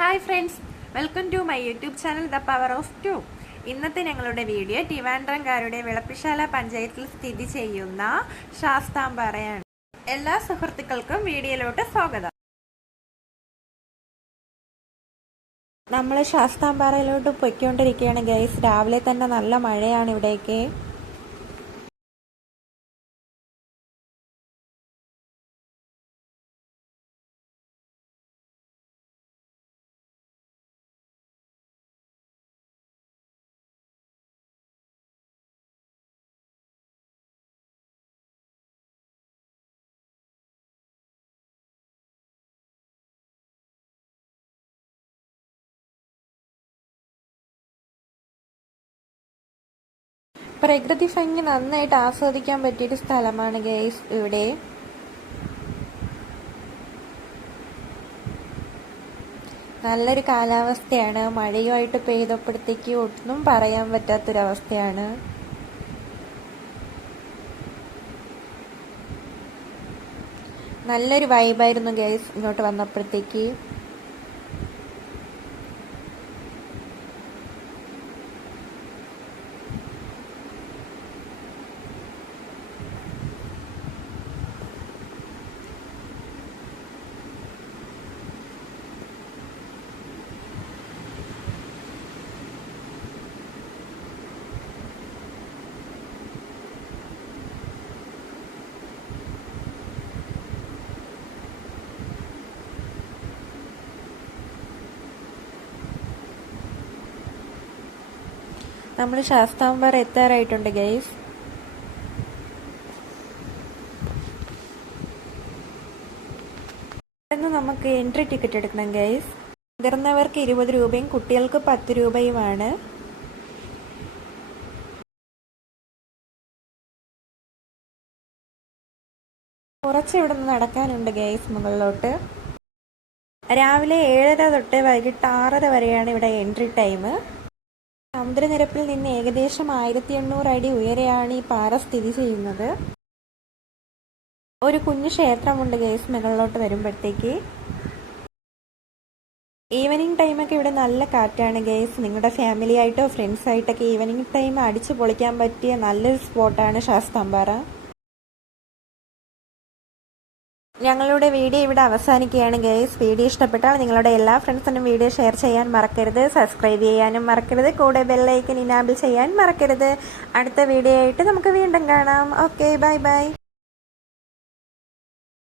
Hi friends, welcome to my YouTube channel the power of two. ഇന്നത്തെ ഞങ്ങളുടെ video ട്രിവാൻഡ്രംകാരുടെ Vilappilsala പഞ്ചായത്തിൽ സ്ഥിതി ചെയ്യുന്ന ശാസ്താംപാറയാണ്. എല്ലാ സുഹൃത്തുക്കൾക്കും വീഡിയോയിലോട്ട് സ്വാഗതം. നമ്മൾ ശാസ്താംപാറയിലോട്ട് പൊയ്ക്കൊണ്ടിരിക്കുകയാണ് ഗൈസ്. രാവിലെ തന്നെ നല്ല മഴയാണ് ഇവിടേക്ക്. പ്രകൃതി ഭംഗി നന്നായിട്ട് ആസ്വദിക്കാൻ പറ്റിയൊരു സ്ഥലമാണ് ഗൈസ് ഇവിടെ. നല്ലൊരു കാലാവസ്ഥയാണ്. മഴയുമായിട്ട് പെയ്തപ്പോഴത്തേക്ക് ഒന്നും പറയാൻ പറ്റാത്തൊരവസ്ഥയാണ്. നല്ലൊരു വൈബായിരുന്നു ഗൈസ് ഇങ്ങോട്ട് വന്നപ്പോഴത്തേക്ക്. നമ്മൾ ശാസ്താംപാറ എത്താറായിട്ടുണ്ട് ഗൈസ്. നമുക്ക് എൻട്രി ടിക്കറ്റ് എടുക്കണം ഗൈസ്. മുതിർന്നവർക്ക് 20 രൂപയും കുട്ടികൾക്ക് 10 രൂപയുമാണ്. കുറച്ച് ഇവിടെ നിന്ന് നടക്കാനുണ്ട് ഗൈസ് മുകളിലോട്ട്. രാവിലെ 7:30 തൊട്ട് വൈകിട്ട് 6:30 വരെയാണ് ഇവിടെ എൻട്രി ടൈം. സമുദ്രനിരപ്പിൽ നിന്ന് ഏകദേശം 1800 അടി ഉയരെയാണ് ഈ പാറ സ്ഥിതി ചെയ്യുന്നത്. ഒരു കുഞ്ഞു ക്ഷേത്രമുണ്ട് ഗൈസ് മുകളിലോട്ട് വരുമ്പോഴത്തേക്ക്. ഈവനിങ് ടൈമൊക്കെ ഇവിടെ നല്ല കാറ്റാണ് ഗൈസ്. നിങ്ങളുടെ ഫാമിലി ആയിട്ടോ ഫ്രണ്ട്സ് ആയിട്ടൊക്കെ ഈവനിങ് ടൈം അടിച്ചു പൊളിക്കാൻ പറ്റിയ നല്ലൊരു സ്പോട്ടാണ് ശാസ്താംപാറ. ഞങ്ങളുടെ വീഡിയോ ഇവിടെ അവസാനിക്കുകയാണ് ഗൈസ്. വീഡിയോ ഇഷ്ടപ്പെട്ടാൽ നിങ്ങളുടെ എല്ലാ ഫ്രണ്ട്സിനും വീഡിയോ ഷെയർ ചെയ്യാൻ മറക്കരുത്. സബ്സ്ക്രൈബ് ചെയ്യാനും മറക്കരുത്. കൂടെ ബെല്ലൈക്കൻ ഇനാബിൾ ചെയ്യാൻ മറക്കരുത്. അടുത്ത വീഡിയോ ആയിട്ട് നമുക്ക് വീണ്ടും കാണാം. Okay, bye bye.